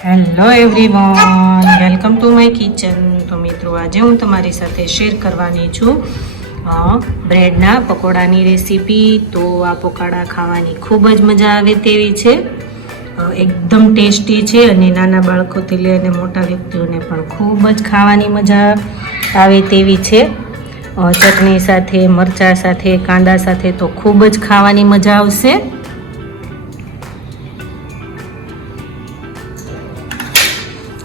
Hello everyone welcome to my kitchen તો મિત્રો, આજે હું તમારી સાથે શેર કરવાની છું બ્રેડના પકોડાની રેસીપી તો આ પકોડા ખાવાની ખૂબ જ મજા આવે તેવી છે. એકદમ ટેસ્ટી છે અને નાના બાળકોથી લઈને મોટા વ્યક્તિઓને પણ ખૂબ જ ખાવાની મજા આવે તેવી છે. ચટણી સાથે, મરચાં સાથે, કાંદા સાથે તો ખૂબ જ ખાવાની મજા આવશે.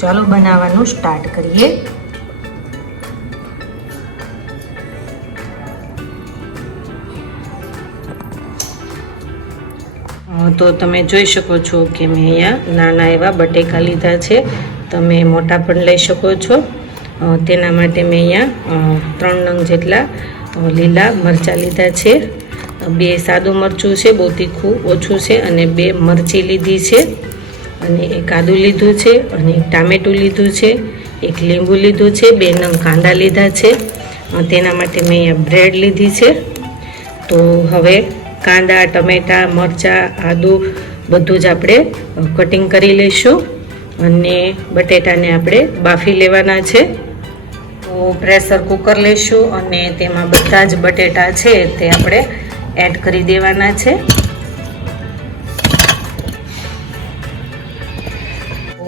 ચાલો બનાવવાનું સ્ટાર્ટ કરીએ. તો તમે જોઈ શકો છો કે મેં અહીંયા નાના એવા બટેકા લીધા છે. તમે મોટા પણ લઈ શકો છો. તેના માટે મેં અહીંયા ત્રણ નંગ જેટલા લીલા મરચાં લીધા છે. બે સાદું મરચું છે, બહુ તીખું ઓછું છે અને બે મરચી લીધી છે. અને એક આદું લીધું છે અને એક ટામેટું લીધું છે, એક લીંબુ લીધું છે, બે નંગ કાંદા લીધા છે. તેના માટે મેં અહીંયા બ્રેડ લીધી છે. તો હવે કાંદા, ટમેટાં, મરચાં, આદુ બધું જ આપણે કટિંગ કરી લઈશું. અને બટેટાને આપણે બાફી લેવાના છે. તો પ્રેશર કુકર લઈશું અને તેમાં બધા જ બટેટા છે તે આપણે એડ કરી દેવાના છે.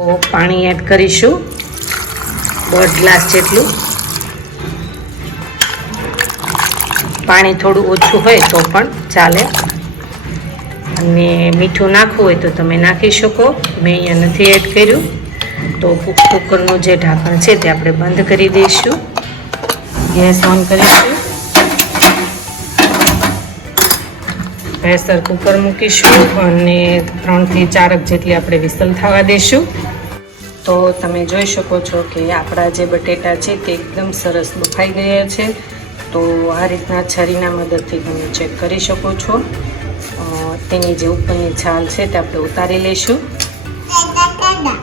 તો પાણી એડ કરીશું. દોઢ ગ્લાસ જેટલું. પાણી થોડું ઓછું હોય તો પણ ચાલે. અને મીઠું નાખવું હોય તો તમે નાખી શકો. મેં અહીંયા નથી એડ કર્યું. તો કુક- કુકરનું જે ઢાંકણ છે તે આપણે બંધ કરી દઈશું. ગેસ ઓન કરીશું. પ્રેશર કુકર મૂકીશું અને ત્રણથી ચારક જેટલી આપણે વિસલ થવા દઈશું. તો તમે જોઈ શકો છો કે આપણા જે બટેટા છે તે એકદમ સરસ બફાઈ ગયા છે. તો આ રીતના છરીના મદદથી તમે ચેક કરી શકો છો. તેની જે ઉપરની છાલ છે તે આપણે ઉતારી લઈશું.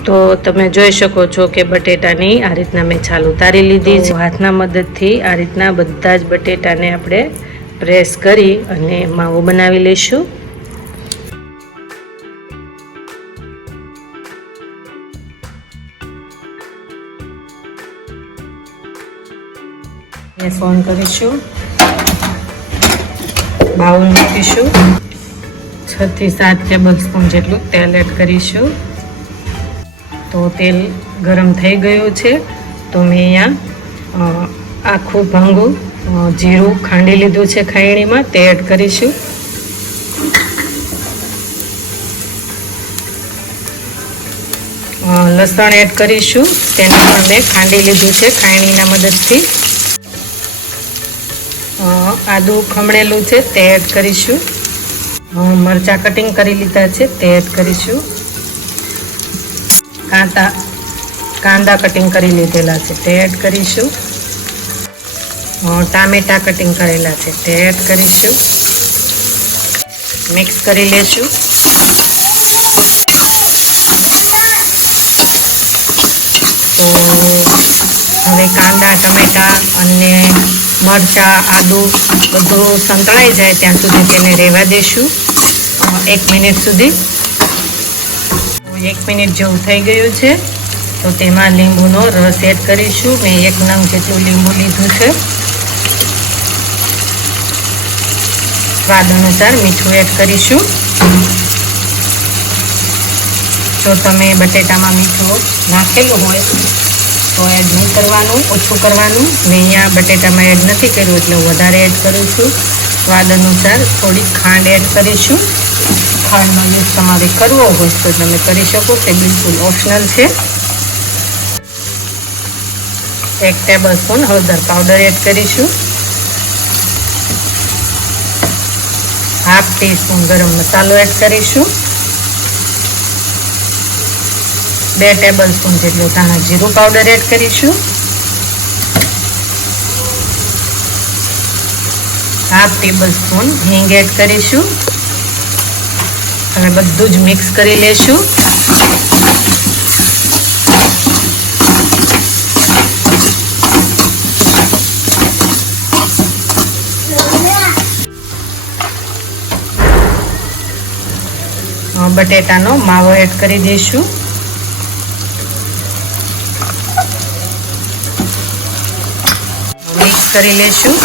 તો તમે જોઈ શકો છો કે બટેટાની આ રીતના મેં છાલ ઉતારી લીધી છે. હાથના મદદથી આ રીતના બધા જ બટેટાને આપણે પ્રેસ કરી અને માવો બનાવી લઈશું. ગેસ ઓન કરીશું. બાઉલ મૂકીશું. છ થી સાત ટેબલ સ્પૂન જેટલું તેલ એડ કરીશું. તો તેલ ગરમ થઈ ગયું છે. તો મેં અહીંયા આખું ભાંગું જીરું ખાંડી લીધું છે ખાયણીમાં, તે એડ કરીશું. લસણ એડ કરીશું. તેને પણ મેં ખાંડી લીધું છે ખાયણીના મદદથી. આદુ ખમણેલું છે, તે એડ કરીશું. મરચાં કટિંગ કરી લીધા છે, તે એડ કરીશું. કાંદા કાંદા કટિંગ કરી લીધેલા છે, તે એડ કરીશું. ટામેટાં કટિંગ કરેલા છે, તે એડ કરીશું. મિક્સ કરી લેશું. હવે કાંદા, ટમેટા અને મરચાં આદું બધું સંતળાઈ જાય ત્યાં સુધી તેને રહેવા દેશું. એક મિનિટ સુધી. એક મિનિટ જેવું થઈ ગયું છે, તો તેમાં લીંબુનો રસ એડ કરીશું. મેં એક નંગ જેટલું લીંબુ લીધું છે. સ્વાદ અનુસાર મીઠું એડ કરીશું. જો તમે બટેટામાં મીઠું નાખેલું હોય તો એડ નહીં કરવાનું, ઓછું કરવાનું. મેં અહીંયા બટેટામાં એડ નથી કર્યું, એટલે વધારે એડ કરું છું. સ્વાદ અનુસાર થોડી ખાંડ એડ કરીશું. ખાંડનો યુઝ તમારે કરવો હોય તો તમે કરી શકો, તે બિલકુલ ઓપ્શનલ છે. એક ટેબલ સ્પૂન હળદર પાવડર એડ કરીશું. હાફ ટીસ્પૂન ગરમ મસાલો એડ કરીશું. બે ટેબલ સ્પૂન જેટલું ધાણા જીરું પાવડર એડ કરીશું. હાફ ટેબલ સ્પૂન હિંગ એડ કરીશું. હવે બધું જ મિક્સ કરી લેશું. બટેટાનો માવો એડ કરી દઈશું. મિક્સ કરી લેશું.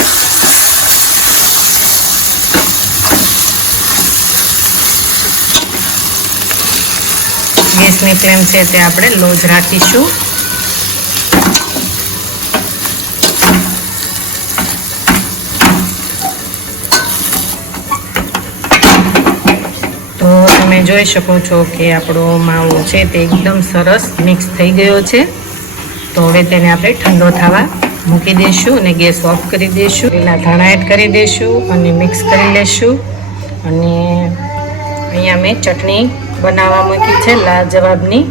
ગેસની ફ્લેમ છે તે આપણે લો જ રાખીશું. તો તમે જોઈ શકો છો કે આપણો માવો છે તે એકદમ સરસ મિક્સ થઈ ગયો છે. તો હવે તેને આપણે ઠંડો થવા મૂકી દઈશું અને ગેસ ઓફ કરી દઈશું પહેલાં ધાણા એડ કરી દઈશું અને મિક્સ કરી લઈશું અને અહીંયા મેં ચટણી બનાવવા મૂકી છે લાજવાબની.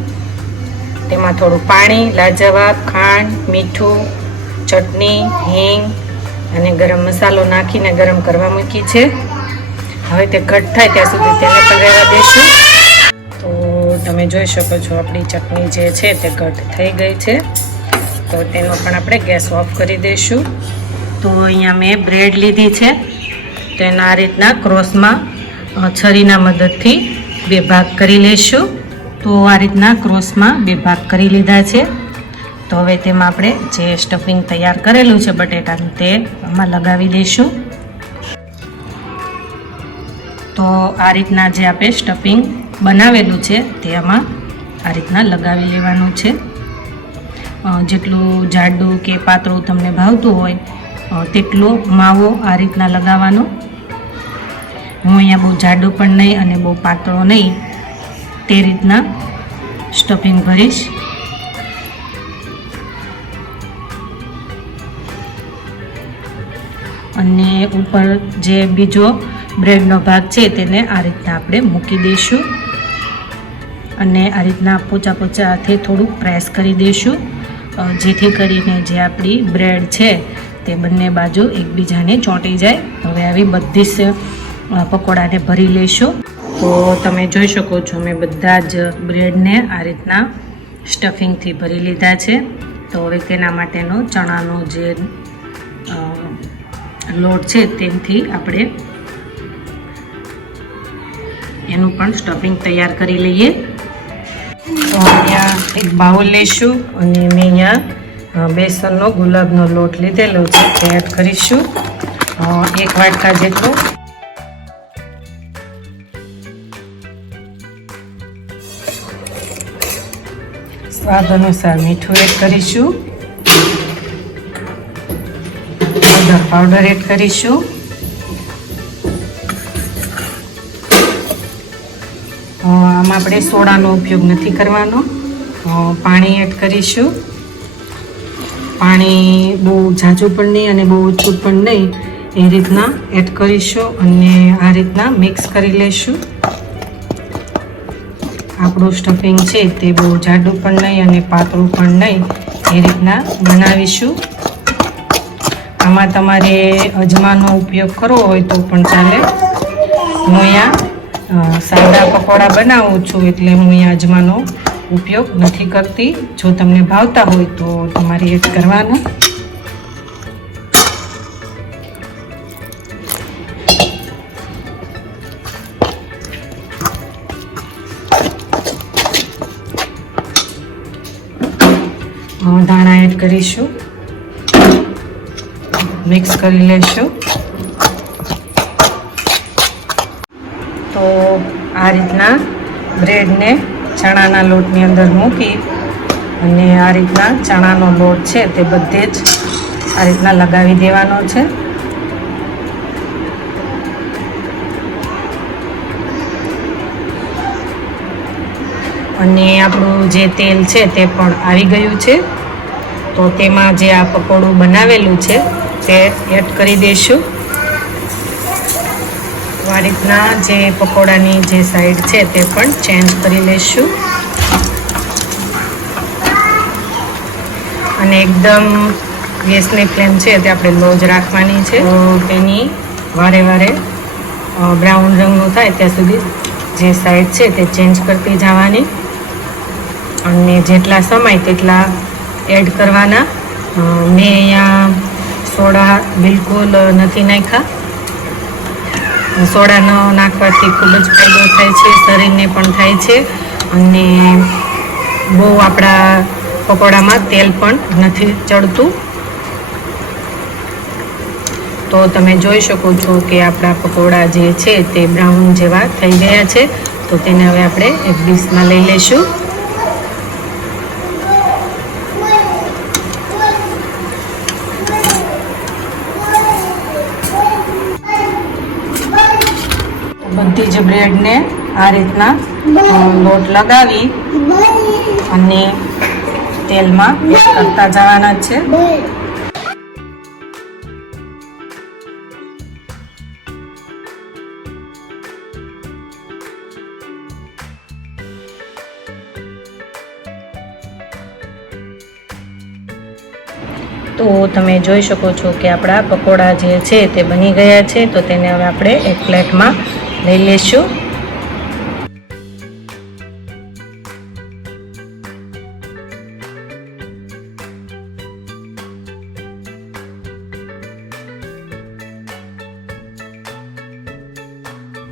તેમાં થોડું પાણી, લાજવાબ, ખાંડ, મીઠું, ચટણી, હિંગ અને ગરમ મસાલો નાખીને ગરમ કરવા મૂકી છે. હવે તે ઘટ થાય ત્યાં સુધી તેને પણ દઈશું તો તમે જોઈ શકો છો આપણી ચટણી જે છે તે ઘટ થઈ ગઈ છે. તો તેનો પણ આપણે ગેસ ઓફ કરી દઈશું. તો અહીંયા મેં બ્રેડ લીધી છે. તેના આ રીતના ક્રોસમાં છરીના મદદથી બે ભાગ કરી લઈશું. તો આ રીતના ક્રોસમાં બે ભાગ કરી લીધા છે. તો હવે તેમાં આપણે જે સ્ટફિંગ તૈયાર કરેલું છે બટેટાનું તે આમાં લગાવી દઈશું. તો આ રીતના જે આપણે સ્ટફિંગ બનાવેલું છે તે આમાં આ રીતના લગાવી લેવાનું છે. જેટલું જાડું કે પાતળું તમને ભાવતું હોય તેટલો માવો આ રીતના લગાવવાનો. હું અહીંયા બહુ જાડો પણ નહીં અને બહુ પાતળો નહીં, તે રીતના સ્ટફિંગ ભરીશ. અને ઉપર જે બીજો બ્રેડનો ભાગ છે તેને આ રીતના આપણે મૂકી દઈશું. અને આ રીતના પોચા પોચા હાથે થોડુંક પ્રેસ કરી દઈશું. જેથી કરીને જે આપણી બ્રેડ છે તે બંને બાજુ એકબીજાને ચોંટી જાય. હવે આવી બધી જ પકોડાને ભરી લેશું. તો તમે જોઈ શકો છો, મેં બધા જ બ્રેડને આ રીતના સ્ટફિંગથી ભરી લીધા છે. તો હવે તેના માટેનો ચણાનો જે લોટ છે તેનાથી આપણે એનું પણ સ્ટફિંગ તૈયાર કરી લઈએ. તો અહીંયા એક બાઉલ લઈશું અને મેં અહીંયા બેસનનો, ગુલાબનો લોટ લીધેલો છે તે એડ કરીશું. એક વાટકા જેટલો. સ્વાદ અનુસાર મીઠું એડ કરીશું. હળદર પાવડર એડ કરીશું. આમાં આપણે સોડાનો ઉપયોગ નથી કરવાનો. પાણી એડ કરીશું. પાણી બહુ ઝાઝું પણ નહીં અને બહુ ઓછું પણ નહીં. એ રીતના એડ કરીશું અને આ રીતના મિક્સ કરી લઈશું આપણું સ્ટફિંગ છે તે બહુ જાડું પણ નહીં અને પાતળું પણ નહીં. એ રીતના બનાવીશું. આમાં તમારે અજમાનો ઉપયોગ કરવો હોય તો પણ ચાલે. હું અહીંયા સાદા પકોડા બનાવું છું એટલે હું અહીંયા અજમાનો ઉપયોગ નથી કરતી. જો તમને ભાવતા હોય તો તમારે એડ કરવાનું. ધાણા એડ કરીશું. મિક્સ કરી લેશું. તો આ રીતના બ્રેડને ચણાના લોટની અંદર મૂકી અને આ રીતના ચણાનો લોટ છે તે બધે જ આ રીતના લગાવી દેવાનો છે. અને આપણું જે તેલ છે તે પણ આવી ગયું છે. તો તેમાં જે આ પકોડું બનાવેલું છે તે એડ કરી દઈશું આ રીતના જે પકોડાની જે સાઈડ છે તે પણ ચેન્જ કરી લઈશું. અને એકદમ ગેસની ફ્લેમ છે તે આપણે લો જ રાખવાની છે. તો તેની વારે વારે બ્રાઉન રંગનું થાય ત્યાં સુધી જે સાઈડ છે તે ચેન્જ કરતી જવાની. અને જેટલા સમય તેટલા એડ કરવાના. મેં અહીંયા સોડા બિલકુલ નથી નાખ્યા. સોડા ન નાખવાથી ખૂબ જ ફાયદો થાય છે, શરીરને પણ થાય છે અને બહુ આપણા પકોડામાં તેલ પણ નથી ચડતું. તો તમે જોઈ શકો છો કે આપણા પકોડા જે છે તે બ્રાઉન જેવા થઈ ગયા છે. તો તેને હવે આપણે એક ડીશમાં લઈ લઈશું. બધી જ બ્રેડને આ રીતના લોટ લગાવી અને તેલમાં કરતા જવાના છે. તો તમે જોઈ શકો છો કે આપણા પકોડા જે છે તે બની ગયા છે, તો તેને હવે આપણે એક પ્લેટમાં લઈ લેશું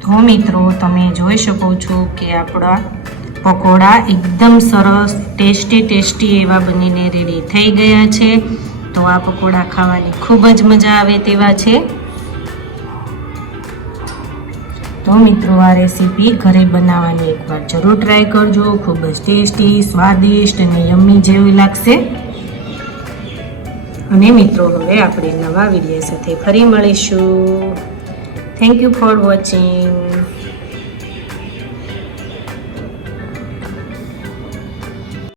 તો મિત્રો, તમે જોઈ શકો છો કે આપણા પકોડા એકદમ સરસ, ટેસ્ટી ટેસ્ટી એવા બનીને રેડી થઈ ગયા છે. તો આ પકોડા ખાવાની ખૂબ જ મજા આવે તેવા છે. તો મિત્રો, આ રેસીપી ઘરે બનાવવાની એકવાર જરૂર ટ્રાય કરજો. ખૂબ જ ટેસ્ટી સ્વાદિષ્ટ અને યમ્મી જેવી લાગશે. અને મિત્રો, હવે આપણે નવા વીડિયો સાથે ફરી મળીશું. Thank you for watching